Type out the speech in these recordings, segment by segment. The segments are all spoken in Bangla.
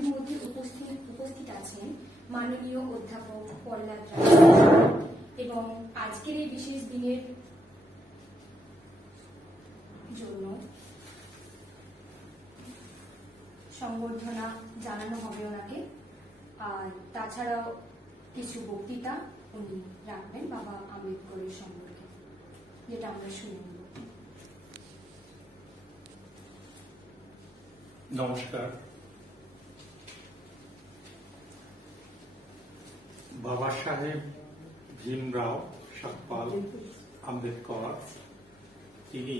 আমাদের মধ্যে উপস্থিত আছেন মাননীয় অধ্যাপক পল্লাদ রায় এবং আজকের এই বিশেষ দিনের জন্য সংবর্ধনা জানানো হবে ওনাকে। আর তাছাড়াও কিছু বক্তৃতা উনি রাখবেন বাবা আম্বেদকরের সম্পর্কে, যেটা আমরা শুনে নেব। নমস্কার। বাবা সাহেব ভীমরাও সাকপাল আম্বেদকর তিনি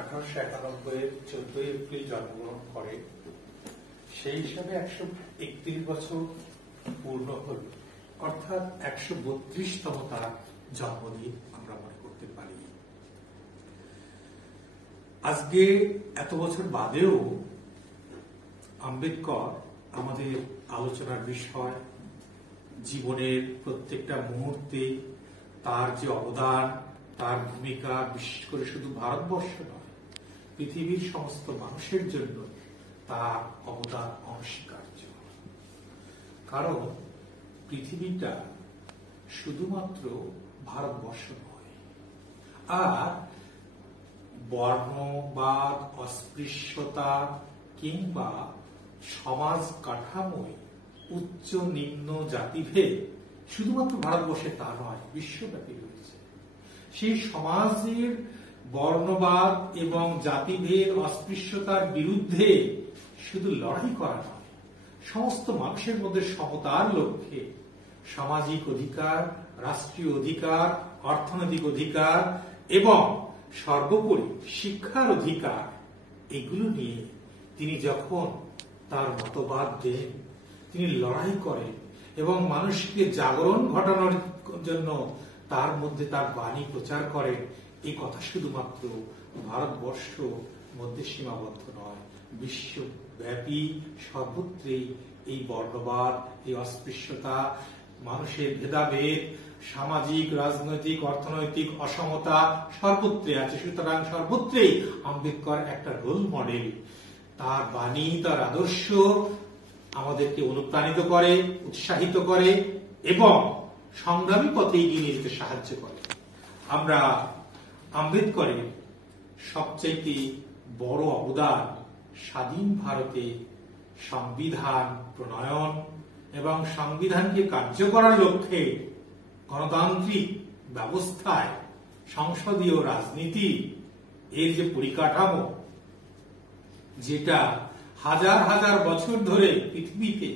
1891-এর 14 এপ্রিল জন্মগ্রহণ করেন। সেই হিসাবে 131 বছর পূর্ণ হল, অর্থাৎ 132তম তার জন্মদিন আমরা মনে করতে পারি। আজকে এত বছর বাদেও আম্বেদকর আমাদের আলোচনার বিষয়। জীবনের প্রত্যেকটা মুহূর্তে তার যে অবদান, তার ভূমিকা বিশেষ করে শুধু ভারতবর্ষ নয়, পৃথিবীর সমস্ত মানুষের জন্য তার অবদান অনস্বীকার্য। কারণ পৃথিবীটা শুধুমাত্র ভারতবর্ষ নয়, আর বর্ণবাদ, অস্পৃশ্যতা কিংবা সমাজ কাঠামোয় উচ্চ নিম্ন জাতিভেদ শুধুমাত্র ভারতবর্ষে তা নয়, বিশ্বব্যাপী রয়েছে। সেই সমাজের বর্ণবাদ এবং জাতিভেদ, অস্পৃশ্যতার বিরুদ্ধে শুধু লড়াই করা নয়, সমস্ত মানুষের মধ্যে সমতার লক্ষ্যে সামাজিক অধিকার, রাষ্ট্রীয় অধিকার, অর্থনৈতিক অধিকার এবং সর্বোপরি শিক্ষার অধিকার, এগুলো নিয়ে তিনি যখন তার মতবাদ দেন, তিনি লড়াই করেন এবং মানুষকে জাগরণ ঘটানোর জন্য তার মধ্যে তার বাণী প্রচার করেন। এই কথা শুধুমাত্র ভারতবর্ষ মধ্যে সীমাবদ্ধ নয়, বিশ্বব্যাপী সর্বত্রই এই বর্ণবাদ, এই অস্পৃশ্যতা, মানুষের ভেদাভেদ, সামাজিক, রাজনৈতিক, অর্থনৈতিক অসমতা সর্বত্রই আছে। সুতরাং সর্বত্রই আম্বেদকর একটা রোল মডেল। তার বাণী, তার আদর্শ আমাদেরকে অনুপ্রাণিত করে, উৎসাহিত করে এবং সংগ্রামী পথে এগিয়ে নিয়ে যেতে সাহায্য করে। আমরা আম্বেদকরের সবচাইতে বড় অবদান স্বাধীন ভারতে সংবিধান প্রণয়ন এবং সংবিধানকে কার্য করার লক্ষ্যে গণতান্ত্রিক ব্যবস্থায় সংসদীয় রাজনীতি এর যে পরিকাঠামো, যেটা হাজার হাজার বছর ধরে পৃথিবীতে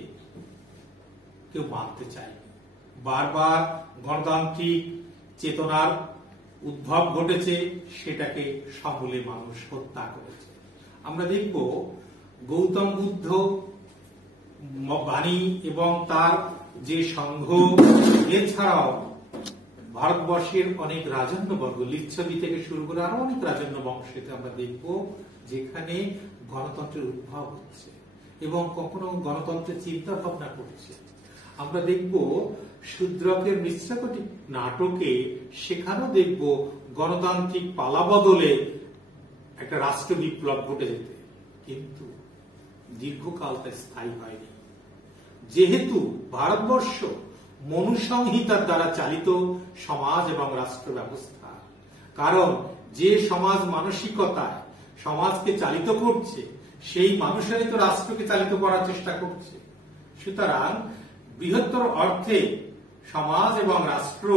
কেউ মানতে চায়, বারবার গণতান্ত্রিক চেতনার উদ্ভব ঘটেছে, সেটাকে সমূলে মানুষ হত্যা করেছে। আমরা দেখব গৌতম বুদ্ধ বাণী এবং তার যে সংঘ, এছাড়াও ভারতবর্ষের অনেক রাজন্যবর্গ, লিচ্ছবি থেকে শুরু করে আরো অনেক রাজন্য বংশেতে আমরা দেখব যেখানে গণতন্ত্রের উদ্ভব হচ্ছে এবং কখনো গণতন্ত্রের চিন্তা ভাবনা করছে। আমরা দেখব শূদ্রকের মিশ্রকটি নাটকে, সেখানেও দেখব গণতান্ত্রিক পালাবদলে একটা রাষ্ট্র বিপ্লব ঘটে যেতে, কিন্তু দীর্ঘকাল তা স্থায়ী হয়নি। যেহেতু ভারতবর্ষ মনুসংহিতার দ্বারা চালিত সমাজ এবং রাষ্ট্র ব্যবস্থা, কারণ যে সমাজ মানসিকতায় সমাজকে চালিত করছে, সেই মানুষেরই তো রাষ্ট্রকে চালিত করার চেষ্টা করছে। সুতরাং বৃহত্তর অর্থে সমাজ এবং রাষ্ট্র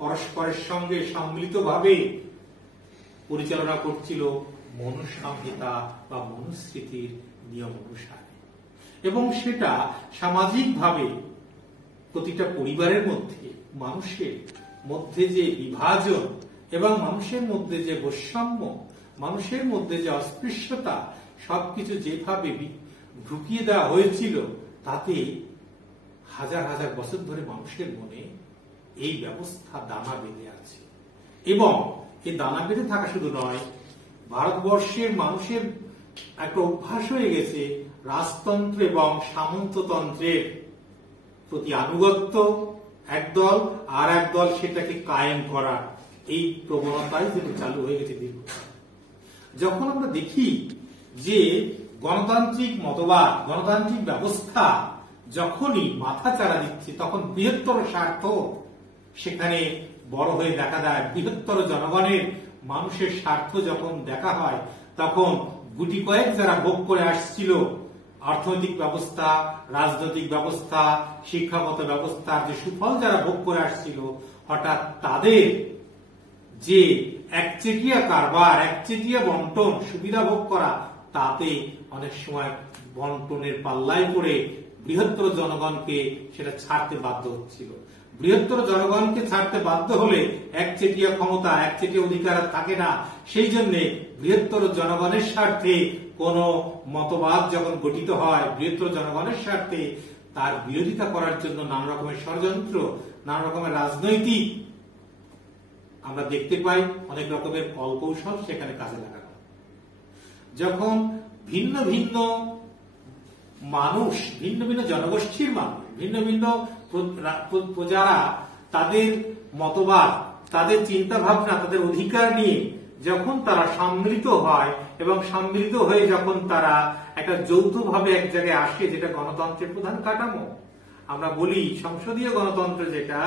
পরস্পরের সঙ্গে সম্মিলিতভাবে পরিচালনা করছিল মনুসংহিতা বা মনুস্মৃতির নিয়ম অনুসারে, এবং সেটা সামাজিকভাবে প্রতিটা পরিবারের মধ্যে মানুষের মধ্যে যে বিভাজন এবং মানুষের মধ্যে যে বৈষম্য, মানুষের মধ্যে যে অস্পৃশ্যতা, সবকিছু যেভাবে ঢুকিয়ে দেওয়া হয়েছিল, তাতে হাজার হাজার বছর ধরে মানুষের মনে এই ব্যবস্থা দানা বেঁধে আছে। এবং এই দানা বেঁধে থাকা শুধু নয়, ভারতবর্ষের মানুষের একটা অভ্যাস হয়ে গেছে রাজতন্ত্র এবং সামন্ততন্ত্রের প্রতি আনুগত্য, একদল আর একদল সেটাকে কায়েম করার এই প্রবণতাই যেন চালু হয়ে গেছে দীর্ঘকাল। যখন আমরা দেখি যে গণতান্ত্রিক মতবাদ, গণতান্ত্রিক ব্যবস্থা যখনই মাথা চাড়া দিচ্ছে তখন বৃহত্তর স্বার্থ সেখানে বড় হয়ে দেখা দেয়। বৃহত্তর জনগণের মানুষের স্বার্থ যখন দেখা হয় তখন গুটি কয়েক যারা ভোগ করে আসছিল অর্থনৈতিক ব্যবস্থা, রাজনৈতিক ব্যবস্থা, শিক্ষাগত ব্যবস্থার যে সুফল যারা ভোগ করে আসছিল, হঠাৎ তাদের যে একচেটিয়া কারবার, একচেটিয়া বন্টন, সুবিধা ভোগ করা, তাতে অনেক সময় বন্টনের পাল্লায় পড়ে বৃহত্তর জনগণকে সেটা ছাড়তে বাধ্য হচ্ছিল। বৃহত্তর জনগণকে ছাড়তে বাধ্য হলে একচেটিয়া ক্ষমতা, একচেটিয়া অধিকার থাকে না। সেই জন্য বৃহত্তর জনগণের স্বার্থে কোন মতবাদ যখন গঠিত হয়, বৃহত্তর জনগণের স্বার্থে তার বিরোধিতা করার জন্য নানা রকমের ষড়যন্ত্র, নানা রকমের রাজনৈতিক আমরা দেখতে পাই, অনেক রকমের কলকৌশল সেখানে কাজে লাগানো। যখন ভিন্ন ভিন্ন মানুষ, ভিন্ন ভিন্ন জনগোষ্ঠীর মানুষ, ভিন্ন ভিন্ন প্রজারা তাদের মতবাদ, তাদের চিন্তা ভাবনা, তাদের অধিকার নিয়ে যখন তারা সম্মিলিত হয় এবং সম্মিলিত হয়ে যখন তারা একটা যৌথভাবে এক জায়গায় আসে, যেটা গণতন্ত্রের প্রধান কাঠামো, আমরা বলি সংসদীয় গণতন্ত্র, যেটা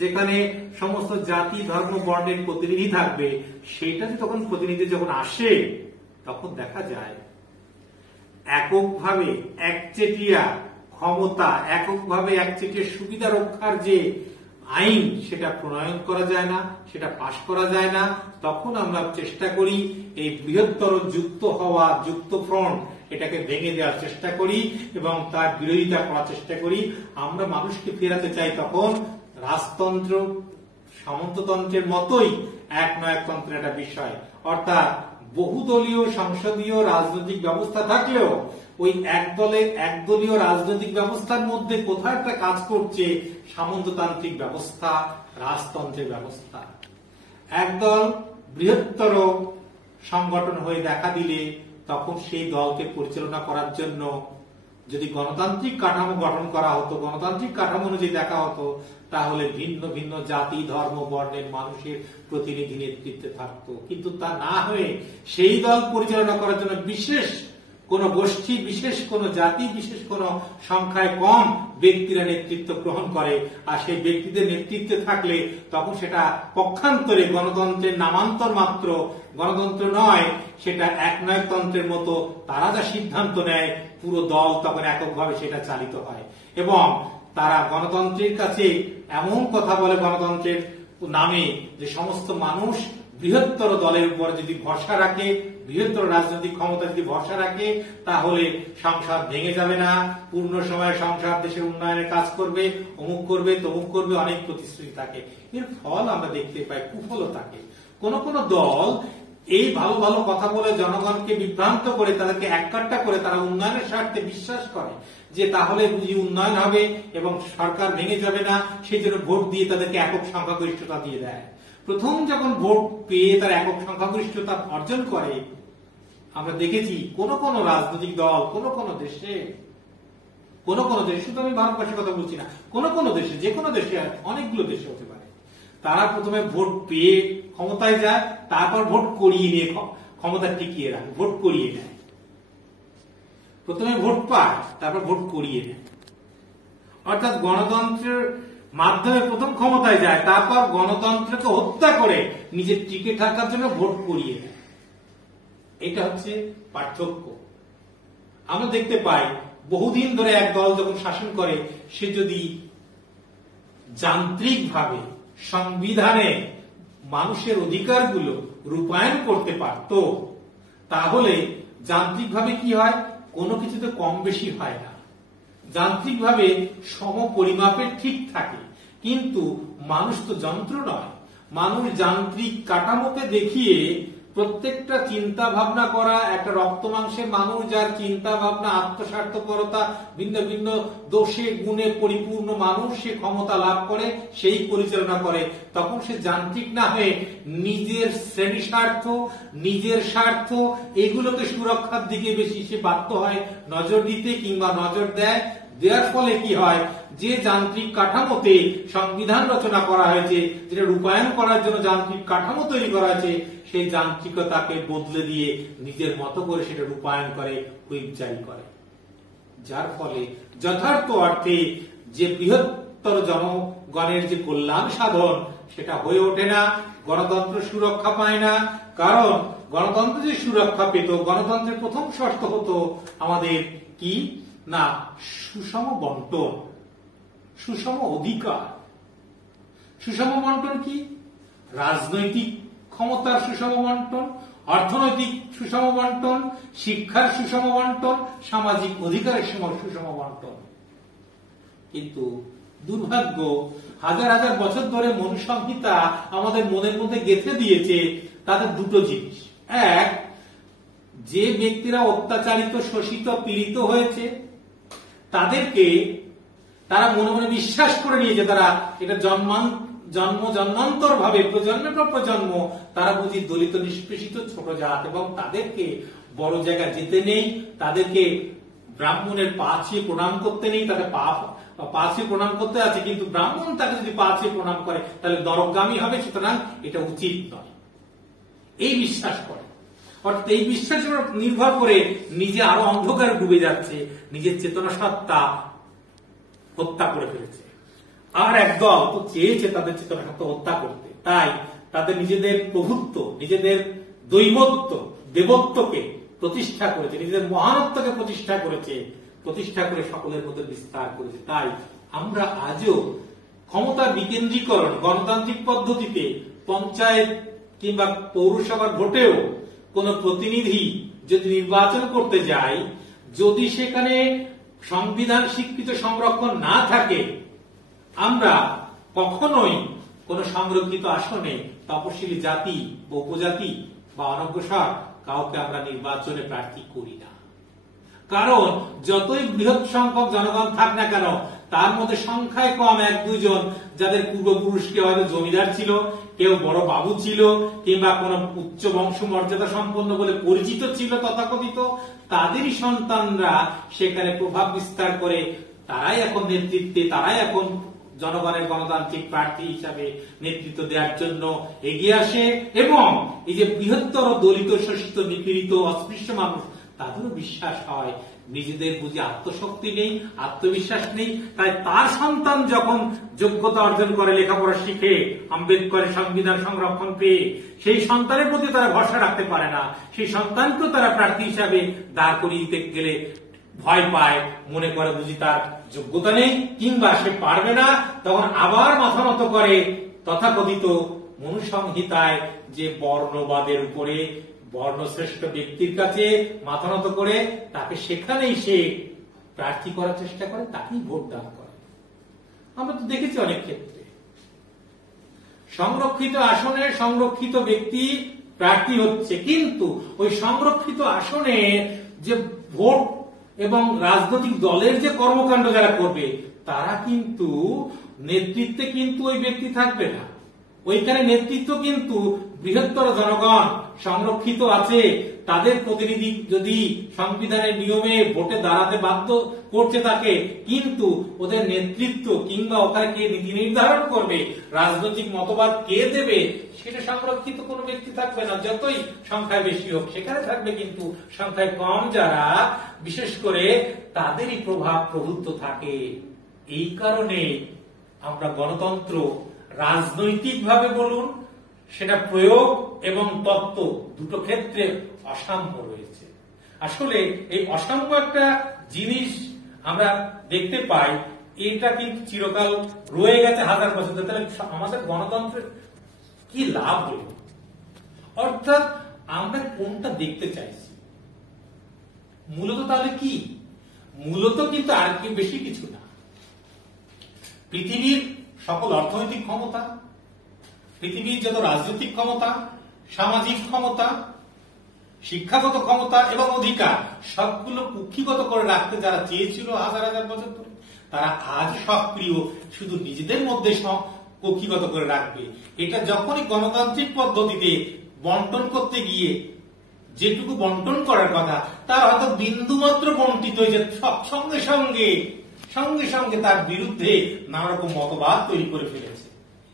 যেখানে সমস্ত জাতি, ধর্ম, বর্ণের প্রতিনিধি থাকবে, সেটাতে তখন প্রতিনিধি যখন আসে তখন দেখা যায় এককভাবে একচেটিয়া ক্ষমতা, এককভাবে একচেটিয়া সুবিধা রক্ষার যে আইন, সেটা প্রণয়ন করা যায় না, সেটা পাশ করা যায় না। তখন আমরা চেষ্টা করি এই বৃহত্তর যুক্ত হওয়া, যুক্ত ফ্রন্ট, এটাকে ভেঙে দেওয়ার চেষ্টা করি এবং তার বিরোধিতা করার চেষ্টা করি। আমরা মানুষকে ফেরাতে চাই তখন রাজতন্ত্র, সামন্ততন্ত্রের মতোই একনায়কতন্ত্রের একটা বিষয়, অর্থাৎ বহুদলীয় সংসদীয় রাজনৈতিক ব্যবস্থা থাকলেও ওই একদলীয় রাজনৈতিক ব্যবস্থার মধ্যে কোথাও একটা কাজ করছে সামন্ততান্ত্রিক ব্যবস্থা, রাজতন্ত্রের ব্যবস্থা। একদল বৃহত্তর সংগঠন হয়ে দেখা দিলে তখন সেই দলকে পরিচালনা করার জন্য যদি গণতান্ত্রিক কাঠামো গঠন করা হতো, গণতান্ত্রিক কাঠামো অনুযায়ী দেখা হতো, তাহলে ভিন্ন ভিন্ন জাতি, ধর্ম, বর্ণের মানুষের প্রতিনিধি নেতৃত্বে থাকতো। কিন্তু তা না হয়ে সেই দল পরিচালনা করার জন্য বিশেষ কোন গোষ্ঠী, বিশেষ কোন জাতি, বিশেষ কোন সংখ্যায় কম ব্যক্তিরা নেতৃত্ব গ্রহণ করে। আর সেই ব্যক্তিদের নেতৃত্বে থাকলে তখন সেটা পক্ষান্তরে গণতন্ত্রের নামান্তর মাত্র, গণতন্ত্র নয়, সেটা একনায়কতন্ত্রের মতো। তারা যা সিদ্ধান্ত নেয় পুরো দল তখন এককভাবে সেটা চালিত হয় এবং তারা গণতন্ত্রের কাছে এমন কথা বলে গণতন্ত্রের নামে যে সমস্ত মানুষ বৃহত্তর দলের উপর যদি ভরসা রাখে, বৃহত্তর রাজনৈতিক ক্ষমতা যদি ভরসা রাখে, তাহলে সংসদ ভেঙে যাবে না, পূর্ণ সময়ে সংসদ দেশের উন্নয়নের কাজ করবে, অমুক করবে, তমুক করবে, অনেক প্রতিশ্রুতি থাকে। এর ফল আমরা দেখতে পাই, কুফলও থাকে। কোন কোন দল এই ভালো ভালো কথা বলে জনগণকে বিভ্রান্ত করে, তাদেরকে এককাট্টা করে তারা উন্নয়নের স্বার্থে বিশ্বাস করে যে তাহলে বুঝি উন্নয়ন হবে এবং সরকার ভেঙে যাবে না, সেই জন্য ভোট দিয়ে তাদেরকে একক সংখ্যাগরিষ্ঠতা দিয়ে দেয়। প্রথম যখন ভোট পেয়ে তার একক সংখ্যাগরিষ্ঠতা অর্জন করে, আমরা দেখেছি কোন কোন রাজনৈতিক দল কোন কোন দেশে, শুধু আমি ভারতবর্ষের কথা বলছি না, কোন কোন দেশে, যে কোনো দেশে, অনেকগুলো দেশে হতে পারে, তারা প্রথমে ভোট পেয়ে ক্ষমতায় যায়, তারপর ভোট করিয়ে নিয়ে ক্ষমতা টিকিয়ে রাখে, ভোট করিয়ে নেয়। প্রথমে ভোট পায়, তারপর ভোট করিয়ে নেয়। অর্থাৎ গণতন্ত্রের মাধ্যমে প্রথম ক্ষমতায় যায়, তারপর গণতন্ত্রকে হত্যা করে নিজের টিকে থাকার জন্য ভোট করিয়ে নেয়। এটা হচ্ছে পার্থক্য। আমরা দেখতে পাই বহুদিন ধরে এক দল যখন শাসন করে, সে যদি যান্ত্রিকভাবে সংবিধানে মানুষের অধিকারগুলো রূপায়ণ করতে পারত, তাহলে যান্ত্রিকভাবে কি হয়, কোনো কিছুতে কম বেশি হয় না, যান্ত্রিকভাবে সম পরিমাপের ঠিক থাকে। কিন্তু মানুষ তো যন্ত্র নয়, মানুষ যান্ত্রিক কাঠামোকে দেখিয়ে প্রত্যেকটা চিন্তা ভাবনা করা একটা রক্ত মাংসের মানুষ, যার চিন্তা ভাবনা, আত্মস্বার্থপরতা, ভিন্ন ভিন্ন দোষে গুণে পরিপূর্ণ মানুষ, সে ক্ষমতা লাভ করে, সেই পরিচালনা করে। তখন সে যান্ত্রিক না হয়ে নিজের শ্রেণী স্বার্থ, নিজের স্বার্থ, এগুলোকে সুরক্ষার দিকে বেশি সে বাধ্য হয় নজর দিতে, কিংবা নজর দেয় দেওয়ার ফলে কি হয়, যে যান্ত্রিক কাঠামোতে সংবিধান রচনা করা হয়েছে, যেটা রূপায়ণ করার জন্য যান্ত্রিক কাঠামো তৈরি করা হয়েছে, সেই যান্ত্রিকতাকে বদলে দিয়ে নিজের মতো করে সেটা রূপায়ণ করে, হুইপ জারি করে। যার ফলে যথার্থ অর্থে যে বৃহত্তর জনগণের যে কল্যাণ সাধন সেটা হয়ে ওঠে না, গণতন্ত্র সুরক্ষা পায় না। কারণ গণতন্ত্র যে সুরক্ষা পেত, গণতন্ত্রের প্রথম শর্ত হতো আমাদের কি না, সুষম বন্টন, সুষম অধিকার। সুষম বন্টন কি? রাজনৈতিক ক্ষমতার সুষম বন্টন, অর্থনৈতিক সুষম বন্টন, শিক্ষার সুষম বন্টন, সামাজিক অধিকারের সুষম বন্টন। কিন্তু দুর্ভাগ্য, হাজার হাজার বছর ধরে মনুসংহিতা আমাদের মনের মধ্যে গেঁথে দিয়েছে তাদের দুটো জিনিস। এক, যে ব্যক্তিরা অত্যাচারিত, শোষিত, পীড়িত হয়েছে তাদেরকে তারা মনে মনে বিশ্বাস করে নিয়েছে, তারা এটা জন্মান্তর ভাবে প্রজন্মের পর প্রজন্ম তারা বুঝি দলিত, নিষ্পেষিত, ছোট জাত, এবং তাদেরকে বড় জায়গা যেতে নেই, তাদেরকে ব্রাহ্মণের পা ছুঁয়ে প্রণাম করতে নেই, তাদের পা ছুঁয়ে প্রণাম করতে আছে, কিন্তু ব্রাহ্মণ তাকে যদি পা ছুঁয়ে প্রণাম করে তাহলে নরকগামী হবে, সুতরাং এটা উচিত নয়, এই বিশ্বাস করে। অর্থাৎ এই বিশ্বাসের উপর নির্ভর করে নিজে আরো অন্ধকার ডুবে যাচ্ছে, নিজের চেতনা সত্তা হত্যা করে ফেলেছে। আর একদল তো চেয়েছে তাদের চেতনা সত্তা হত্যা করতে, তাই তাদের নিজেদের প্রভুত্ব, নিজেদের দৈবত্ব, দেবত্বকে প্রতিষ্ঠা করেছে, নিজেদের মহানত্বকে প্রতিষ্ঠা করে সকলের মধ্যে বিস্তার করেছে। তাই আমরা আজও ক্ষমতার বিকেন্দ্রীকরণ গণতান্ত্রিক পদ্ধতিতে পঞ্চায়েত কিংবা পৌরসভার ভোটেও কোন প্রতিনিধি যদি নির্বাচন করতে যায়, যদি সেখানে সংবিধান স্বীকৃত সংরক্ষণ না থাকে, আমরা কখনোই কোন সংরক্ষিত আসনে তপশিলি জাতি বা উপজাতি বা অনগ্রসর কাউকে আমরা নির্বাচনে প্রার্থী করি না। কারণ যতই বৃহৎ সংখ্যক জনগণ থাক না কেন, তার মধ্যে সংখ্যায় কম এক দুইজন যাদের পূর্বপুরুষ কেউ হয়তো জমিদার ছিল, কেউ বড় বাবু ছিল, কিংবা কোন উচ্চ বংশ মর্যাদা সম্পন্ন বলে পরিচিত ছিল তথাকথিত, তাদেরই সন্তানরা সেখানে প্রভাব বিস্তার করে, তারাই এখন নেতৃত্বে, তারাই এখন জনগণের গণতান্ত্রিক প্রার্থী হিসাবে নেতৃত্ব দেওয়ার জন্য এগিয়ে আসে। এবং এই যে বৃহত্তর দলিত, শোষিত, নিপীড়িত, অস্পৃশ্য মানুষ, তাদেরও বিশ্বাস হয় নিজেদের বুঝি আত্মশক্তি নেই, আত্মবিশ্বাস নেই, তাই তার সন্তান যখন যোগ্যতা অর্জন করে, লেখাপড়া শিখে, আম্বেদকরের সংবিধান সংরক্ষণ পেয়ে, সেই সন্তানের প্রতি তারা ভরসা রাখতে পারে না, সেই সন্তানকেও তারা প্রার্থী হিসাবে দাঁড় করিয়ে দিতে গেলে ভয় পায়, মনে করে বুঝি তার যোগ্যতা নেই কিংবা সে পারবে না, তখন আবার মাথা নত করে তথাকথিত মনুসংহিতায় যে বর্ণবাদের উপরে, বর্ণশ্রেষ্ঠ ব্যক্তির কাছে মাথা নত করে তাকে সেখানেই সে প্রার্থী করার চেষ্টা করে, তাকেই ভোট দান করে। আমরা তো দেখেছি অনেক ক্ষেত্রে সংরক্ষিত আসনে সংরক্ষিত ব্যক্তি প্রার্থী হচ্ছে, কিন্তু ওই সংরক্ষিত আসনে যে ভোট এবং রাজনৈতিক দলের যে কর্মকাণ্ড যারা করবে, তারা কিন্তু নেতৃত্বে কিন্তু ওই ব্যক্তি থাকবে না। ওইখানে নেতৃত্ব কিন্তু বৃহত্তর জনগণ সংরক্ষিত আছে, তাদের প্রতিনিধি যদি সংবিধানের নিয়মে ভোটে দাঁড়াতে বাধ্য করছে তাকে, কিন্তু ওদের নেতৃত্ব কিংবা ওখানে কে নীতি নির্ধারণ করবে, রাজনৈতিক মতবাদ কে দেবে, সেটা সংরক্ষিত কোনো ব্যক্তি থাকবে না। যতই সংখ্যায় বেশি হোক, সেখানে থাকবে কিন্তু সংখ্যায় কম যারা, বিশেষ করে তাদেরই প্রভাব প্রভুত্ব থাকে। এই কারণে আমরা গণতন্ত্র রাজনৈতিকভাবে বলুন, সেটা প্রয়োগ এবং তত্ত্ব দুটো ক্ষেত্রে অসাম্য রয়েছে। আসলে এই অসাম্য একটা জিনিস আমরা দেখতে পাই, এটা কিন্তু চিরকাল রয়ে গেছে হাজার বছর ধরে। তাহলে আমাদের গণতন্ত্রের কি লাভ হল? অর্থাৎ আমরা কোনটা দেখতে চাইছি মূলত? তাহলে কি মূলত কিন্তু আর কি বেশি কিছু না, পৃথিবীর সকল অর্থনৈতিক ক্ষমতা, পৃথিবীর যত রাজনৈতিক ক্ষমতা, সামাজিক ক্ষমতা, শিক্ষাগত ক্ষমতা এবং অধিকার, সবগুলো কুক্ষিগত করে রাখতে যারা চেয়েছিল হাজার হাজার বছর ধরে, তারা আজ সক্রিয় শুধু নিজেদের মধ্যে কুক্ষিগত করে রাখবে। এটা যখনই গণতান্ত্রিক পদ্ধতিতে বন্টন করতে গিয়ে যেটুকু বন্টন করার কথা, তার হয়তো বিন্দু মাত্র বন্টিত হয়েছে, সঙ্গে সঙ্গে সঙ্গে সঙ্গে তার বিরুদ্ধে নানা রকম মতবাদ তৈরি করে ফেলেছে।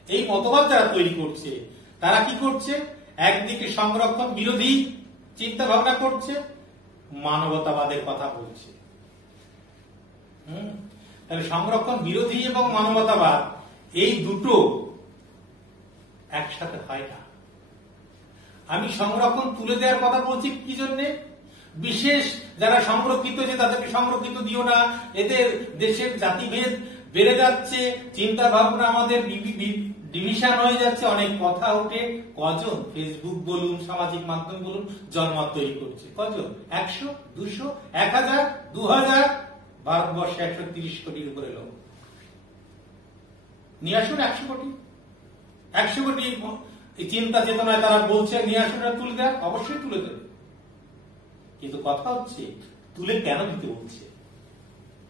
এই মতবাদ যারা তৈরি করছে তারা কি করছে, একদিকে সংরক্ষণ বিরোধী চিন্তা ভাবনা করছে, মানবতাবাদের কথা বলছে। তাহলে সংরক্ষণ বিরোধী এবং মানবতাবাদ এই দুটো একসাথে হয় না। আমি সংরক্ষণ তুলে দেওয়ার কথা বলছি কি জন্যে, বিশেষ যারা সংরক্ষিত যে তাদেরকে সংরক্ষিত দিও না, এদের দেশের জাতিভেদ বেড়ে যাচ্ছে, চিন্তা ভাবনা আমাদের ডিভিশন হয়ে যাচ্ছে, অনেক কথা ওঠে। কজন ফেসবুক বলুন, সামাজিক মাধ্যম বলুন, জনমত তৈরি করছে? কজন? 100, 200, 1000, 2000? ভারতবর্ষে 130 কোটির উপরে লোক। নিয়ে আসুন 100 কোটি, 100 কোটি চিন্তা চেতনায় তারা বলছে নিয়ে আসুন, তুলে দেয়, অবশ্যই তুলে দেবে। কিন্তু কথা হচ্ছে তুলে কেন দিতে বলছে?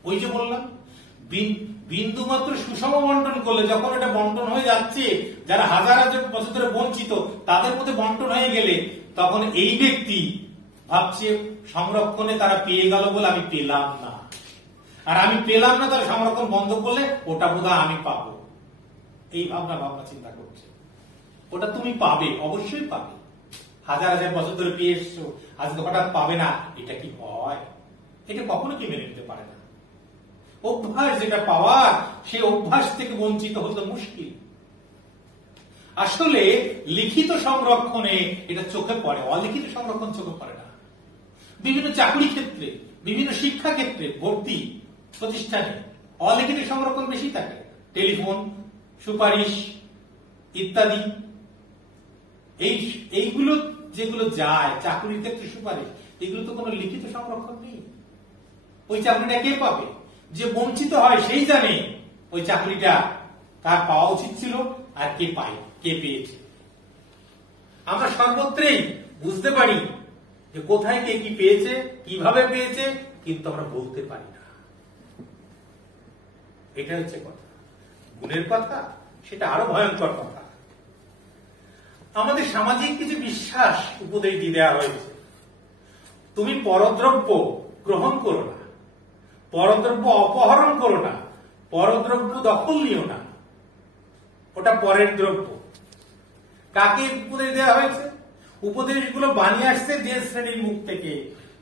ওই যে বললাম, বিন্দু মাত্র সুষম বন্টন করলে, যখন এটা বন্টন হয়ে যাচ্ছে, যারা হাজার হাজার বছর ধরে বঞ্চিত তাদের মধ্যে বন্টন হয়ে গেলে, তখন এই ব্যক্তি ভাবছে সংরক্ষণে তারা পেয়ে গেল বলে আমি পেলাম না, আর আমি পেলাম না তাহলে সংরক্ষণ বন্ধ করলে ওটা বোধহয় আমি পাবো। এই ভাবনা চিন্তা করছে। ওটা তুমি পাবে, অবশ্যই পাবে, হাজার হাজার বছর ধরে পেয়ে এসছো, আজকে হঠাৎ পাবে না, এটা কি হয়? এটা কখনো কি মেনে নিতে পারে না। অভ্যাস যেটা পাওয়ার, সেই অভ্যাস থেকে বঞ্চিত হতে মুশকিল। আসলে লিখিত সংরক্ষণে এটা চোখে পড়ে, অলিখিত সংরক্ষণ চোখে পড়ে না। বিভিন্ন চাকরি ক্ষেত্রে, বিভিন্ন শিক্ষা ক্ষেত্রে, ভর্তি প্রতিষ্ঠানে অলিখিত সংরক্ষণ বেশি থাকে। টেলিফোন, সুপারিশ ইত্যাদি, এইগুলো যেগুলো যায় চাকরির ক্ষেত্রে, সুপারিশ, এগুলো তো কোনো লিখিত সংরক্ষণ নেই। ওই চাকরিটা কে পাবে? যে বঞ্চিত হয় সেই জানে ওই চাকরিটা কার পাওয়া উচিত ছিল আর কে পেয়েছে। আমরা সর্বত্রই বুঝতে পারি যে কোথায় কে কি পেয়েছে, কিভাবে পেয়েছে, কিন্তু আমরা বলতে পারি না। এটা হচ্ছে কথা, গুণের কথা, সেটা আরো ভয়ঙ্কর কথা। আমাদের সামাজিক কিছু বিশ্বাস উপদেশ দিয়ে দেওয়া হয়েছে। তুমি পরদ্রব্য গ্রহণ করো না, পরদ্রব্য অপহরণ করো না, পরদ্রব্য দখল নিও না, ওটা পরের দ্রব্য। কাকে উপদেশ দেওয়া হয়েছে? উপদেশগুলো বানিয়ে আসছে যে শ্রেণীর মুখ থেকে,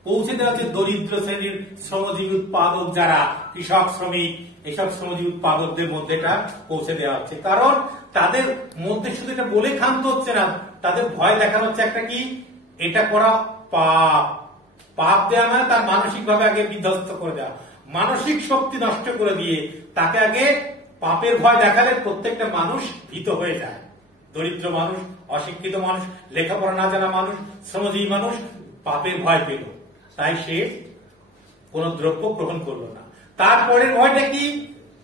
পৌঁছে দেওয়া হচ্ছে দরিদ্র শ্রেণীর শ্রমজীবী উৎপাদক, যারা কৃষক, শ্রমিক, এইসব শ্রমজীবী উৎপাদকদের মধ্যে এটা পৌঁছে দেওয়া হচ্ছে। কারণ তাদের মধ্যে শুধু এটা বলে ক্ষান্ত হচ্ছে না, তাদের ভয় দেখানো হচ্ছে একটা কি, এটা করা পাপ। পাপ দেওয়া মানে তার মানসিক ভাবে আগে বিধ্বস্ত করে দেওয়া, মানসিক শক্তি নষ্ট করে দিয়ে তাকে আগে পাপের ভয় দেখালে প্রত্যেকটা মানুষ ভীত হয়ে যায়। দরিদ্র মানুষ, অশিক্ষিত মানুষ, লেখাপড়া না জানা মানুষ, শ্রমজীবী মানুষ পাপের ভয় পেল, তাই সে কোন দ্রব্য গ্রহণ করলো না। তারপরের ভয়টা কি?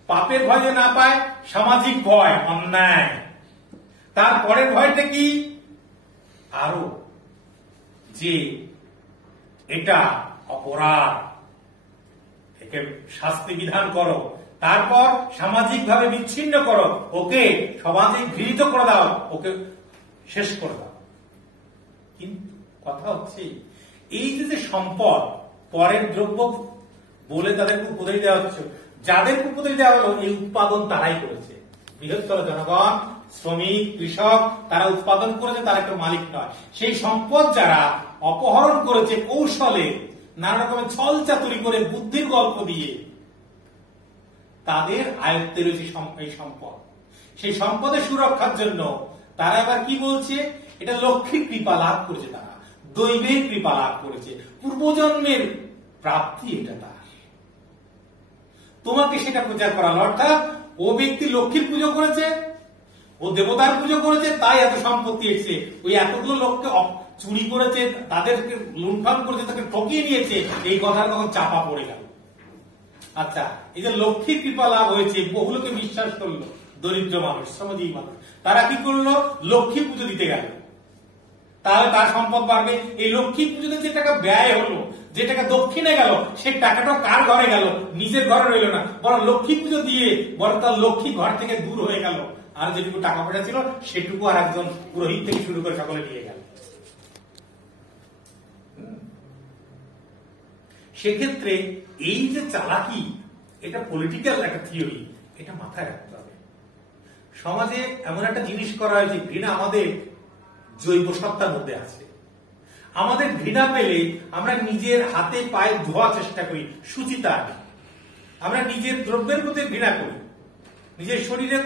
পাপের ভয় যে না পায়, সামাজিক ভয়, অন্যায়। তারপরের ভয়টা কি? আরো যে এটা অপরাধ, একে শাস্তি বিধান করো, তারপর সামাজিক ভাবে বিচ্ছিন্ন করো, ওকে সমাজে ঘৃণিত করে দাও, ওকে শেষ করে দাও। কিন্তু কথা হচ্ছে এই যে সম্পদ, পরের দ্রব্য বলে তাদেরকে উপদেশ দেওয়া হচ্ছে, যাদেরকে উপদেশ দেওয়া হলো এই উৎপাদন তারাই করেছে। বৃহত্তর জনগণ, শ্রমিক, কৃষক, তারা উৎপাদন করেছে, তারা কেউ মালিক নয়। সেই সম্পদ যারা অপহরণ করেছে কৌশলে, নানা রকমের ছল চাতুরি করে, বুদ্ধির গল্প দিয়ে, তাদের আয়ত্তে রয়েছে এই সম্পদ। সেই সম্পদের সুরক্ষার জন্য তারা আবার কি বলছে? এটা লক্ষ্মীর কৃপা লাভ করেছে, তারা দৈবের কৃপা লাভ করেছে, পূর্বজন্মের প্রাপ্তি এটা তার। তোমাকে সেটা প্রচার করালো, অর্থাৎ ও ব্যক্তি লক্ষ্মীর পুজো করেছে, ও দেবতার পুজো করেছে, তাই এত সম্পত্তি এসেছে। ওই এতগুলো লোককে চুরি করেছে, তাদেরকে লুণ্ঠন করেছে, তাকে ঠকিয়ে নিয়েছে, এই কথা তখন চাপা পড়ে গেল। আচ্ছা, এই যে লক্ষ্মীর কৃপা লাভ হয়েছে, বহু লোকে বিশ্বাস করলো, দরিদ্র মানুষ, শ্রমজীবী মানুষ, তারা কি করলো? লক্ষ্মী পুজো দিতে গেল, তাহলে তার সম্পদ বাড়বে। এই লক্ষ্মী পুজোতে যে টাকা ব্যয় হলো, যে টাকা দক্ষিণে গেল, সেই টাকাটা কার ঘরে গেল? নিজের ঘরে রইল না, বরং লক্ষ্মী পুজো দিয়ে বরং তার লক্ষ্মী ঘর থেকে দূর হয়ে গেল, আর যেটুকু টাকা পয়সা ছিল সেটুকু আর একজন পুরোহিত থেকে শুরু করে সকলে নিয়ে গেল। সেক্ষেত্রে এই যে চালাকি, এটা পলিটিক্যাল একটা থিওরি, এটা মাথায় রাখতে হবে। সমাজে এমন একটা জিনিস করা হয়েছে, ঘৃণা আমাদের জৈব সত্তার মধ্যে আছে। আমাদের ঘৃণা পেলে আমরা নিজের হাতে পায়ে ধোয়া চেষ্টা করি, সুচিতা আনি। আমরা নিজের দ্রব্যের প্রতি ঘৃণা করি, নিজের শরীরে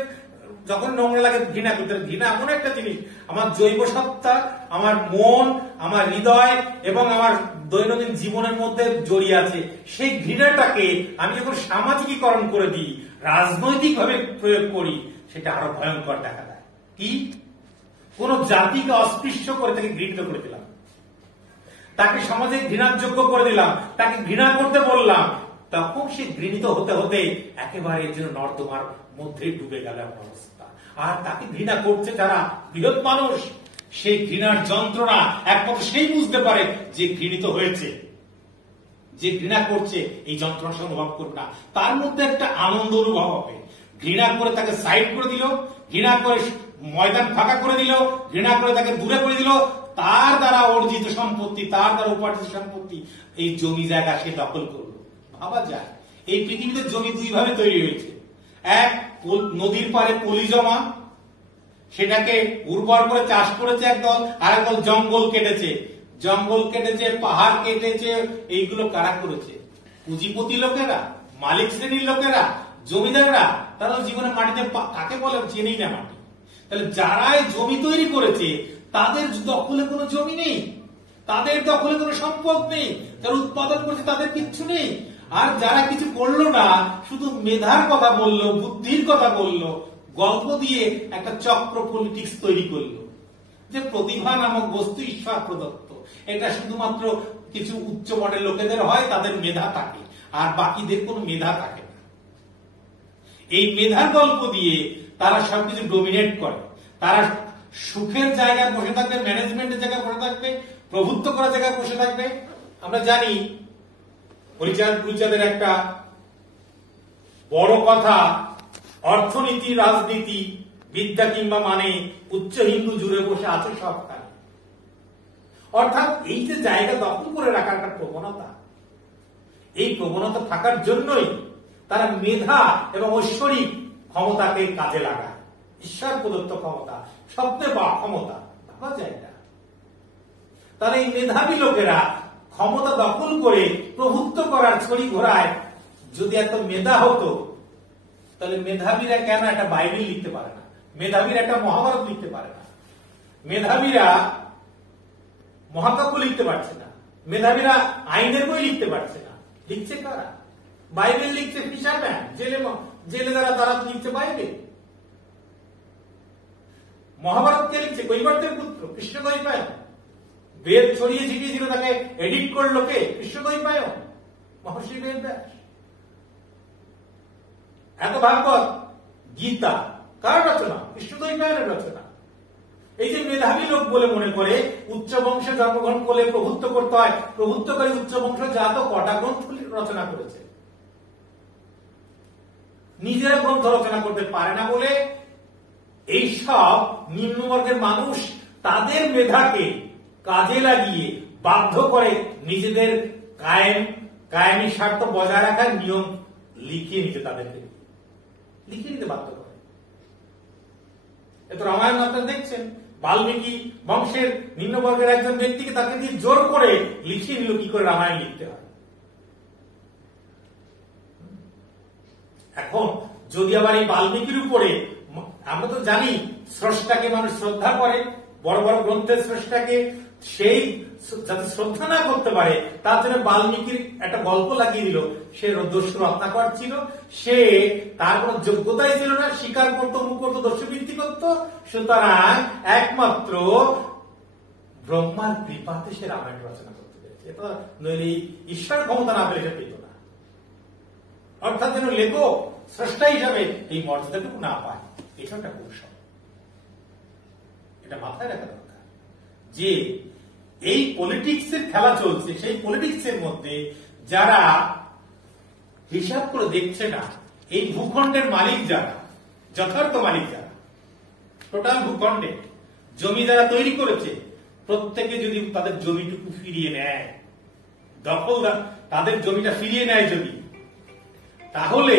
যখন নোংরা লাগে ঘৃণা করি। ঘৃণা এমন একটা জিনিস আমার জৈব সত্তা, আমার মন, আমার হৃদয় এবং আমার দৈনন্দিন জীবনের মধ্যে জড়িয়ে আছে। সেই ঘৃণাটাকে আমি যখন সামাজিকীকরণ করে দিই, রাজনৈতিক ভাবে প্রয়োগ করি, সেটা আরো ভয়ঙ্কর দেখা দেয়। কি? কোন জাতিকে অস্পৃশ্য করে তাকে ঘৃণিত করে দিলাম, তাকে সমাজে ঘৃণার যোগ্য করে দিলাম, তাকে ঘৃণা করতে বললাম, তখন সে ঘৃণিত হতে হতে একেবারে এর জন্য নর্দমার মধ্যে ডুবে গেল অবস্থা। আর তাকে ঘৃণা করছে যারা বৃহৎ মানুষ, সেই ঘৃণার যন্ত্রণা একমাত্র সেই বুঝতে পারে যে ঘৃণিত হয়েছে। যে ঘৃণা করছে এই যন্ত্রণা সে অনুভব করবে না, তার মধ্যে একটা আনন্দ অনুভব হবে। ঘৃণা করে তাকে সাইড করে দিল, ঘৃণা করে ময়দান ফাঁকা করে দিল, ঘৃণা করে তাকে দূরে করে দিল, তার দ্বারা অর্জিত সম্পত্তি, তার দ্বারা উপার্জিত সম্পত্তি, এই জমি জায়গা সে দখল করলো। ভাবা যায় এই পৃথিবীতে জমি দুই ভাবে তৈরি হয়েছে। এক, নদীর পারে পলি জমা, সেটাকে উর্বর করে চাষ করেছে একদল, আর একদল জঙ্গল কেটেছে। জঙ্গল কেটেছে, পাহাড় কেটেছে, এইগুলো কারা করেছে? পুঁজিপতি লোকেরা, মালিক শ্রেণীর লোকেরা, জমিদাররা। তারা জীবনে মাটিতে কাকে বলে চেনেই না মাটি। তাহলে যারাই জমি তৈরি করেছে তাদের দখলে কোনো জমি নেই, তাদের দখলে কোনো সম্পদ নেই, যারা উৎপাদন করছে তাদের কিচ্ছু নেই। আর যারা কিছু করলো না, শুধু মেধার কথা বললো, বুদ্ধির কথা বললো, গল্প দিয়ে একটা চক্র পলিটিক্স তৈরি করলো যে প্রতিভা নামক বস্তু ঈশ্বর প্রদত্ত, এটা শুধুমাত্র কিছু উচ্চ মডেল লোকেদের হয়, তাদের মেধা থাকে, আর বাকিদের কোনো মেধা থাকে না। এই মেধার গল্প দিয়ে তারা সবকিছু ডোমিনেট করে। তারা সুখের জায়গায় বসে থাকবে, ম্যানেজমেন্টের জায়গায় বসে থাকবে, প্রভুত্ব করার জায়গায় বসে থাকবে। আমরা জানি হরিচাঁদের একটা বড় কথা, অর্থনীতি, রাজনীতি, বিদ্যা কিংবা মানে উচ্চ হিন্দু জুড়ে বসে আছে সবখানে। অর্থাৎ এই যে জায়গা দখল করে রাখার একটা প্রবণতা, এই প্রবণতা থাকার জন্যই তারা মেধা এবং ঐশ্বরিক ক্ষমতাকে কাজে লাগায়। ঈশ্বর প্রদত্ত ক্ষমতা, স্বপ্নে বা ক্ষমতা, ভাবা যায় না। তারা এই মেধাবী লোকেরা ক্ষমতা দখল করে প্রভুত্ব করার ছড়ি ঘোরায়। যদি এত মেধা হতো, তাহলে মেধাবীরা কেন একটা বাইবেল লিখতে পারে না? মেধাবীরা একটা মহাভারত লিখতে পারে না? মেধাবীরা মহাকাব্য লিখতে পারছে না? মেধাবীরা আইনের বই লিখতে পারছে না? লিখছে কারা? বাইবেল লিখছে ফিশারম্যান, জেলে যারা, তারা লিখছে বাইবেল। মহাভারত কে লিখছে? কৈবর্তের পুত্র কৃষ্ণদ্বৈপায়ন। বেদ ছড়িয়ে ছিটিয়েছিল, তাকে এডিট করলো কে? কৃষ্ণদ্বৈপায়ন, মহর্ষি বেদব্যাস। এত ভাগবত, গীতা কার রচনা? কৃষ্ণদ্বৈপায়নের রচনা। এই যে মেধাবী লোক বলে মনে করে উচ্চ বংশে জন্মগ্রহণ করলে প্রভুত্ব করতে হয়, প্রভুত্বকারী উচ্চ বংশ জাত কটা গ্রন্থ রচনা করেছে? নিজেরা গ্রন্থ রচনা করতে পারে না বলে এইসব নিম্নবর্গের মানুষ তাদের মেধাকে কাজে লাগিয়ে বাধ্য করে নিজেদের কায়েমি স্বার্থ বজায় রাখার নিয়ম লিখিয়ে নিতে, তাদেরকে লিখিয়ে নিতে বাধ্য করে। এত রামায়ণ আপনারা দেখছেন, বাল্মীকি বংশের নিম্নবর্গের একজন ব্যক্তিকে তাকে দিয়ে জোর করে লিখিয়ে নিল কি করে রামায়ণ লিখতে হয়। এখন যদি আবার এই বাল্মীকির উপরে, আমরা তো জানি স্রষ্টাকে মানুষ শ্রদ্ধা করে, বড় বড় গ্রন্থের স্রষ্টাকে, সেই যাতে শ্রদ্ধা না করতে পারে তার জন্য বাল্মীকির একটা গল্প লাগিয়ে দিল। সে দস্যু রত্নাকর ছিল, সে তার কোন যোগ্যতাই ছিল না, স্বীকার করতো, মুখ করতো, দস্যুবৃত্তি করতো। সুতরাং একমাত্র ব্রহ্মার কৃপাতে সে রামায়ণ রচনা করতে পেরেছে। এটা নইলে ঈশ্বর ক্ষমতা না পেলে সে পেত না। অর্থাৎ যেন লেখক স্রষ্টা হিসাবে এই মর্যাদাটুকু না পায়, এটা একটা কৌশল। এটা মাথায় রাখা দরকার যে এই পলিটিক্সের খেলা চলছে, সেই পলিটিক্সের মধ্যে যারা হিসাব করে দেখছে না, এই ভূখণ্ডের মালিক যারা, যথার্থ মালিক যারা, টোটাল ভূখণ্ডে জমি যারা তৈরি করেছে, প্রত্যেকে যদি তাদের জমিটুকু ফিরিয়ে নেয়, দখলদার তাদের জমিটা ফিরিয়ে নেয়, যদি তাহলে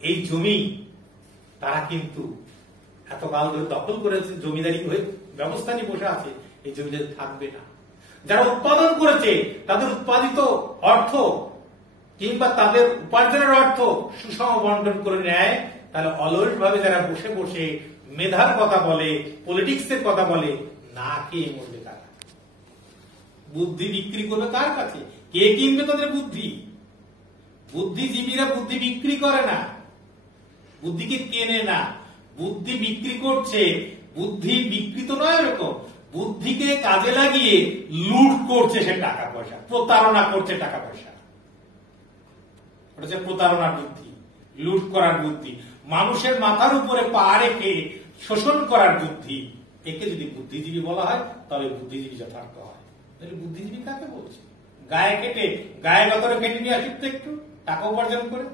এই জমি তারা কিন্তু এতকাল ধরে দখল করেছে, জমিদারি হয়ে ব্যবস্থা নিয়ে বসে আছে, এই জমিদারি থাকবে না। যারা উৎপাদন করেছে তাদের উৎপাদিত অর্থ কিংবা তাদের উপার্জনের অর্থ সুষম বন্টন করে নেয়, তাহলে অলস ভাবে যারা বসে বসে মেধার কথা বলে, পলিটিক্সের কথা বলে, না খেয়ে মরবে তারা। বুদ্ধি বিক্রি করবে কার কাছে? কে কিনবে তাদের বুদ্ধি? বুদ্ধিজীবীরা বুদ্ধি বিক্রি করে না, বুদ্ধিকে কেনে না, বুদ্ধি বিক্রি করছে। বুদ্ধি বিক্রি তো নয় এরকম, বুদ্ধিকে কাজে লাগিয়ে লুট করছে সে টাকা পয়সা, প্রতারণা করছে টাকা পয়সা। ওটা হচ্ছে প্রতারণার বুদ্ধি, লুট করার বুদ্ধি, মানুষের মাথার উপরে পা রেখে শোষণ করার বুদ্ধি। একে যদি বুদ্ধিজীবী বলা হয় তবে বুদ্ধিজীবী যথার্থ হয়। তাহলে বুদ্ধিজীবী কাকে বলছে? গায়ে কেটে, গায়ে গতরে কেটে নিয়ে আসুক তো একটু টাকা উপার্জন করে।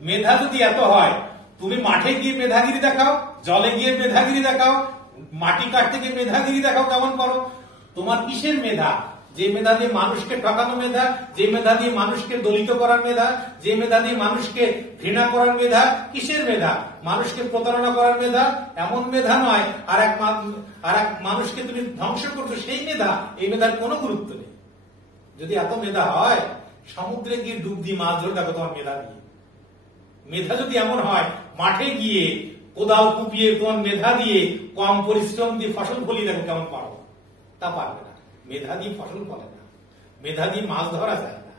মেধা যদি এত হয়, তুমি মাঠে গিয়ে মেধাগিরি দেখাও, জলে গিয়ে মেধাগিরি দেখাও, মাটি কাটতে গিয়ে মেধাগিরি দেখাও, কেমন করো? তোমার কিসের মেধা? যে মেধা দিয়ে মানুষকে ঠকানো মেধা, যে মেধা দিয়ে মানুষকে দলিত করার মেধা, যে মেধা দিয়ে মানুষকে ঘৃণা করার মেধা, কিসের মেধা? মানুষকে প্রতারণা করার মেধা, এমন মেধা নয়। আর এক মানুষকে তুমি ধ্বংস করছো, সেই মেধা। এই মেধার কোনো গুরুত্ব নেই। যদি এত মেধা হয়, সমুদ্রে গিয়ে ডুব দিয়ে মাছ ধরে দেখো তোমার মেধা দিয়ে। মেধা যদি এমন হয়, মাঠে গিয়ে কোদাল কুপিয়ে তোমার মেধা দিয়ে কম পরিশ্রম দিয়ে ফসল ফলিয়ে দেখো কেমন পারো। তা পারবে না। মেধা দিয়ে ফসল ফলে না, মেধা দিয়ে মাছ ধরা যায় না,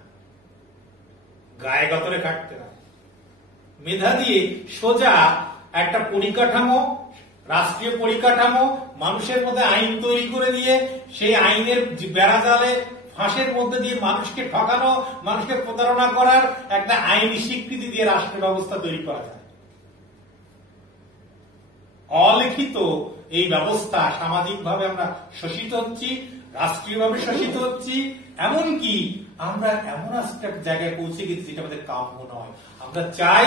গায়ে গতরে কাটতে হয়। মেধা দিয়ে সোজা একটা পরিকাঠামো, রাষ্ট্রীয় পরিকাঠামো, মানুষের মধ্যে আইন তৈরি করে দিয়ে সেই আইনের বেড়া জালে ফাঁসের মধ্যে দিয়ে মানুষকে ঠকানো, মানুষকে প্রতারণা করার একটা আইনি স্বীকৃতি দিয়ে রাষ্ট্র ব্যবস্থা তৈরি করা যায়। অলিখিত এই ব্যবস্থা সামাজিকভাবে আমরা শোষিত হচ্ছি, রাষ্ট্রীয়ভাবে শোষিত হচ্ছি। এমনকি আমরা এমন একটা জায়গায় পৌঁছে গেছি যেটা আমাদের কাম্য নয়। আমরা চাই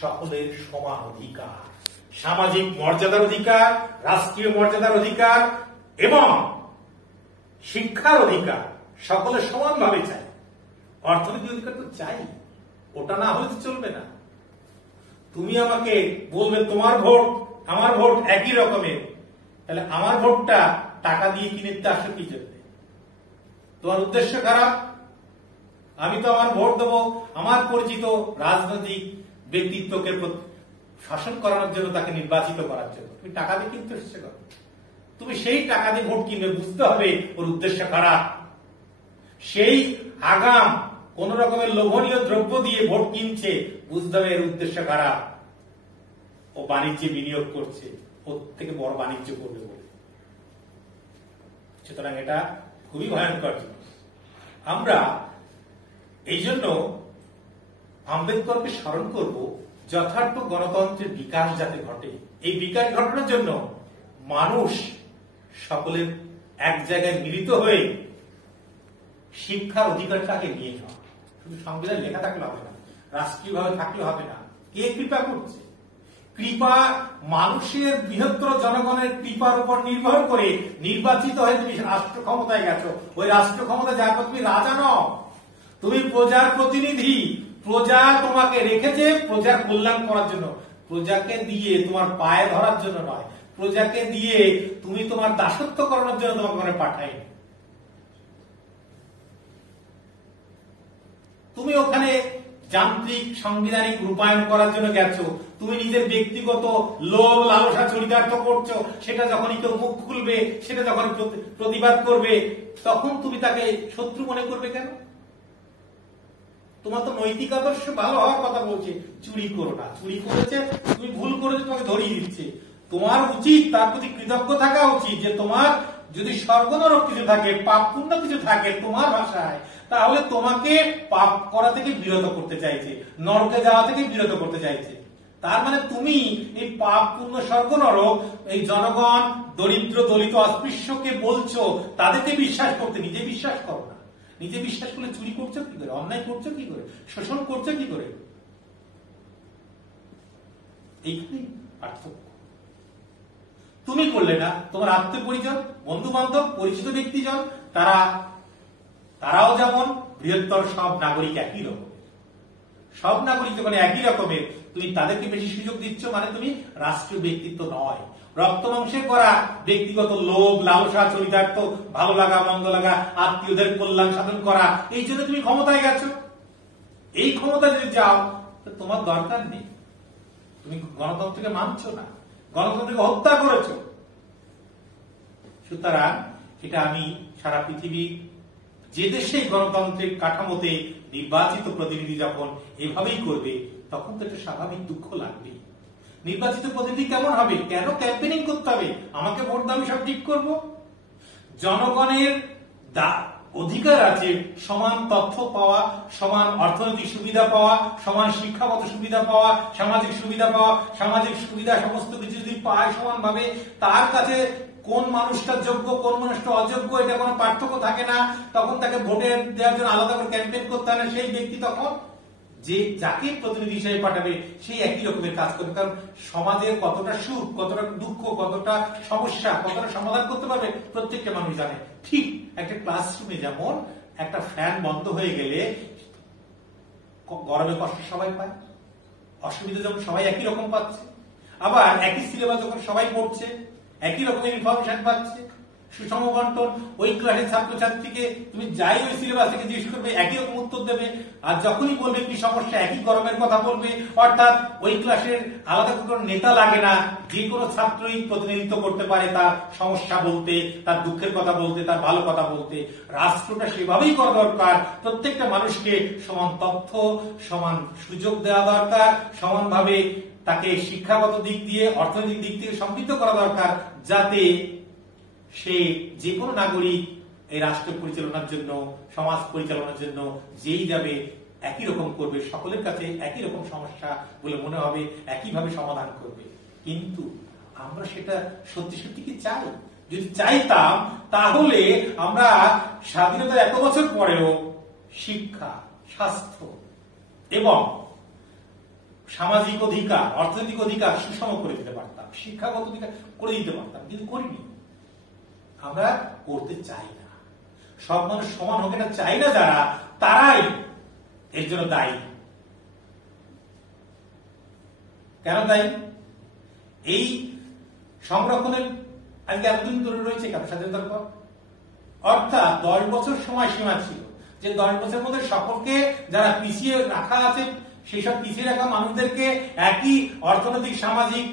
সকলের সমান অধিকার, সামাজিক মর্যাদার অধিকার, রাষ্ট্রীয় মর্যাদার অধিকার এবং শিক্ষার অধিকার সকলের সমানভাবে চাই। অর্থনৈতিক অধিকার তো চাই, ওটা না হলে তো চলবে না। তুমি আমাকে বলবে তোমার ভোট আমার ভোট একই রকমের, তাহলে আমার ভোটটা টাকা দিয়ে কিনে দিতে আসো কি জন্য? তোমার উদ্দেশ্য খারাপ। আমি তো আমার ভোট দেবো আমার পরিচিত রাজনৈতিক ব্যক্তিত্বকে শাসন করানোর জন্য, তাকে নির্বাচিত করার জন্য। তুমি টাকা দিয়ে কিনতে এসেছো, তুমি সেই টাকা দিয়ে ভোট কিনবে, বুঝতে হবে ওর উদ্দেশ্য খারাপ। সেই আগাম কোন রকমের লোভনীয় দ্রব্য দিয়ে ভোট কিনছে, বুঝতে হবে এর উদ্দেশ্য খারাপ। ও বাণিজ্যে বিনিয়োগ করছে, ওর থেকে বড় বাণিজ্য করবে বলে। সুতরাং এটা খুবই ভয়ঙ্কর জিনিস। আমরা এই জন্য আম্বেদকরকে স্মরণ করব, যথার্থ গণতন্ত্রের বিকাশ যাতে ঘটে। এই বিকাশ ঘটানোর জন্য মানুষ সকলের এক জায়গায় মিলিত হয়ে শিক্ষার অধিকারটাকে নিয়ে যাওয়া। শুধু সংবিধান লেখা থাকলে হবে না, রাষ্ট্রীয়ভাবে থাকলে হবে না। কে কৃপা করছে? কৃপা মানুষের, বৃহত্তর জনগণের কৃপার উপর নির্ভর করে নির্বাচিত হয়ে তুমি রাষ্ট্র ক্ষমতায় গেছো। ওই রাষ্ট্র ক্ষমতা যার পর তুমি রাজা নও, তুমি প্রজার প্রতিনিধি। প্রজা তোমাকে রেখেছে প্রজার কল্যাণ করার জন্য, প্রজাকে দিয়ে তোমার পায়ে ধরার জন্য নয়, প্রজাকে দিয়ে তুমি তোমার দাসত্ব করানোর জন্য তোমাকে ওখানে পাঠায়নি। তুমি ওখানে যান্ত্রিক সাংবিধানিক রূপায়ণ করার জন্য গেছো। তুমি নিজের ব্যক্তিগত লোভ লালসা চরিতার্থ করছো। সেটা যখনই কেউ মুখ খুলবে, সেটা যখন প্রতিবাদ করবে, তখন তুমি তাকে শত্রু মনে করবে কেন? তোমার তো নৈতিক আদর্শ ভালো হওয়ার কথা বলছে, চুরি করো না। চুরি করেছে, তুমি ভুল করেছো, তোমাকে ধরিয়ে দিচ্ছে। তোমার উচিত তার প্রতি কৃতজ্ঞ থাকা উচিত যে তোমার যদি স্বর্গনরক কিছু থাকে, পাপ পুণ্য কিছু থাকে তোমার ভাষায়, তাহলে তোমাকে পাপ করা থেকে বিরত করতে চাইছে, নরকে যাওয়া থেকে বিরত করতে চাইছে। তার মানে তুমি এই পাপ পুণ্য স্বর্গ নরক, এই জনগণ দরিদ্র দলিত অস্পৃশ্যকে বলছো তাদেরকে বিশ্বাস করতে, নিজে বিশ্বাস করো না। নিজে বিশ্বাস করলে চুরি করছো কি করে, অন্যায় করছো কি করে, শোষণ করছো কি করে? এইখানেই পার্থক্য। তুমি করলে না, তোমার আত্মীয় পরিজন, বন্ধু বান্ধব, পরিচিত ব্যক্তিজন, তারা তারাও যেমন বৃহত্তর সব নাগরিক একই রকম। সব নাগরিক যখন একই রকমের, তুমি তাদেরকে বেশি সুযোগ দিচ্ছ মানে তুমি রাষ্ট্রীয় ব্যক্তিত্ব নয়, রক্ত মাংসের করা ব্যক্তিগত লোভ, লালসা, চরিতার্থ, ভালো লাগা মন্দ লাগা, আত্মীয়দের কল্যাণ সাধন করা, এই জন্য তুমি ক্ষমতায় গেছো। এই ক্ষমতা যদি যাও তোমার দরকার নেই, তুমি গণতন্ত্রকে মানছো না, গণতন্ত্রকে হত্যা করেছো। সুতরাং এটা আমি সারা পৃথিবী যে দেশে গণতান্ত্রিক কাঠামোতে নির্বাচিত প্রতিনিধি যখন এভাবেই করবে, তখন তো একটা স্বাভাবিক দুঃখ লাগবে। নির্বাচিত প্রতিনিধি কেমন হবে, কেন ক্যাম্পেনিং করতে হবে, আমাকে ভোট দাবি সব ঠিক করবো। জনগণের অধিকার আছে সমান তথ্য পাওয়া, সমান অর্থনৈতিক সুবিধা পাওয়া, সমান শিক্ষাগত সুবিধা পাওয়া, সামাজিক সুবিধা পাওয়া। সামাজিক সুবিধা সমস্ত কিছু যদি পায় সমানভাবে, তার কাছে কোন মানুষটা যোগ্য কোন মানুষটা অযোগ্য এটা কোনো পার্থক্য থাকে না। তখন তাকে ভোটে দেওয়ার জন্য আলাদা করে ক্যাম্পেইন করতে হয় না। সেই ব্যক্তি তখন যে যাকে প্রতিনিধি হিসেবে পাঠাবে সেই একই রকমের কাজ করবে। কারণ সমাজের কতটা সুখ, কতটা দুঃখ, কতটা সমস্যা, কতটা সমাধান করতে পারবে প্রত্যেকটা মানুষ জানে। ঠিক একটা ক্লাসরুমে যেমন একটা ফ্যান বন্ধ হয়ে গেলে গরমে কষ্ট সবাই পায়, অসুবিধা যখন সবাই একই রকম পাচ্ছে, আবার একই সিলেবাস যখন সবাই পড়ছে, একই রকমের ইনফরমেশন পাচ্ছে, সুষম বন্টন, ওই ক্লাসের ছাত্রছাত্রীকে তুমি যাই ওই সিলেবাস থেকে জিজ্ঞেস করবে একই রকম উত্তর দেবে। আর যখনই বলবে কি সমস্যা একই গরমের কথা বলবে। অর্থাৎ ওই ক্লাসের আলাদা কোনো নেতা লাগে না, যে কোনো ছাত্রই প্রতিনিধিত্ব করতে পারে তার সমস্যা বলতে, তার দুঃখের কথা বলতে, তার ভালো কথা বলতে। রাষ্ট্রটা সেভাবেই করা দরকার, প্রত্যেকটা মানুষকে সমান তথ্য, সমান সুযোগ দেওয়া দরকার, সমানভাবে তাকে শিক্ষাগত দিক দিয়ে, অর্থনৈতিক দিক থেকে সমৃদ্ধ করা দরকার, যাতে সে যে কোনো নাগরিক এই রাষ্ট্র পরিচালনার জন্য, সমাজ পরিচালনার জন্য যেই যাবে একই রকম করবে, সকলের কাছে একই রকম সমস্যা বলে মনে হবে, একইভাবে সমাধান করবে। কিন্তু আমরা সেটা সত্যি সত্যি কি চাই? যদি চাইতাম তাহলে আমরা স্বাধীনতার 1 বছর পরেও শিক্ষা, স্বাস্থ্য এবং সামাজিক অধিকার, অর্থনৈতিক অধিকার সুষম করে দিতে পারতাম, শিক্ষাগত অধিকার করে দিতে পারতাম, কিন্তু করিনি। আমরা করতে চাই না। সব মানুষ সমান হোক এটা চাই না যারা, তারাই এর জন্য দায়ী। কেন দায়ী? এই সংরক্ষণের আজকে এতদিন ধরে রয়েছে কেন? স্বাধীনতার পর অর্থাৎ 10 বছর সময় সীমা ছিল, যে 10 বছরের মধ্যে সকলকে যারা পিছিয়ে রাখা আছে সেই সব পিছিয়ে রাখা মানুষদেরকে একই অর্থনৈতিক সামাজিক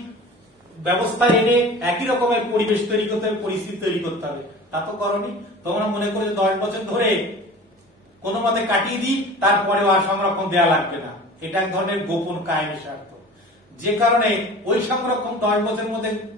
ব্যবস্থা এনে একই রকমের পরিবেশ তৈরি করতে হবে, পরিস্থিতি তৈরি করতে হবে। তা তো করনি। তোমরা মনে করে 10 বছর ধরে কোনো মতে কাটিয়ে দিই, তারপরেও আর সংরক্ষণ দেওয়া লাগবে না। এটা এক ধরনের গোপন কায়েমি স্বার্থ, যে কারণে ওই সংরক্ষণ 10 বছরের মধ্যে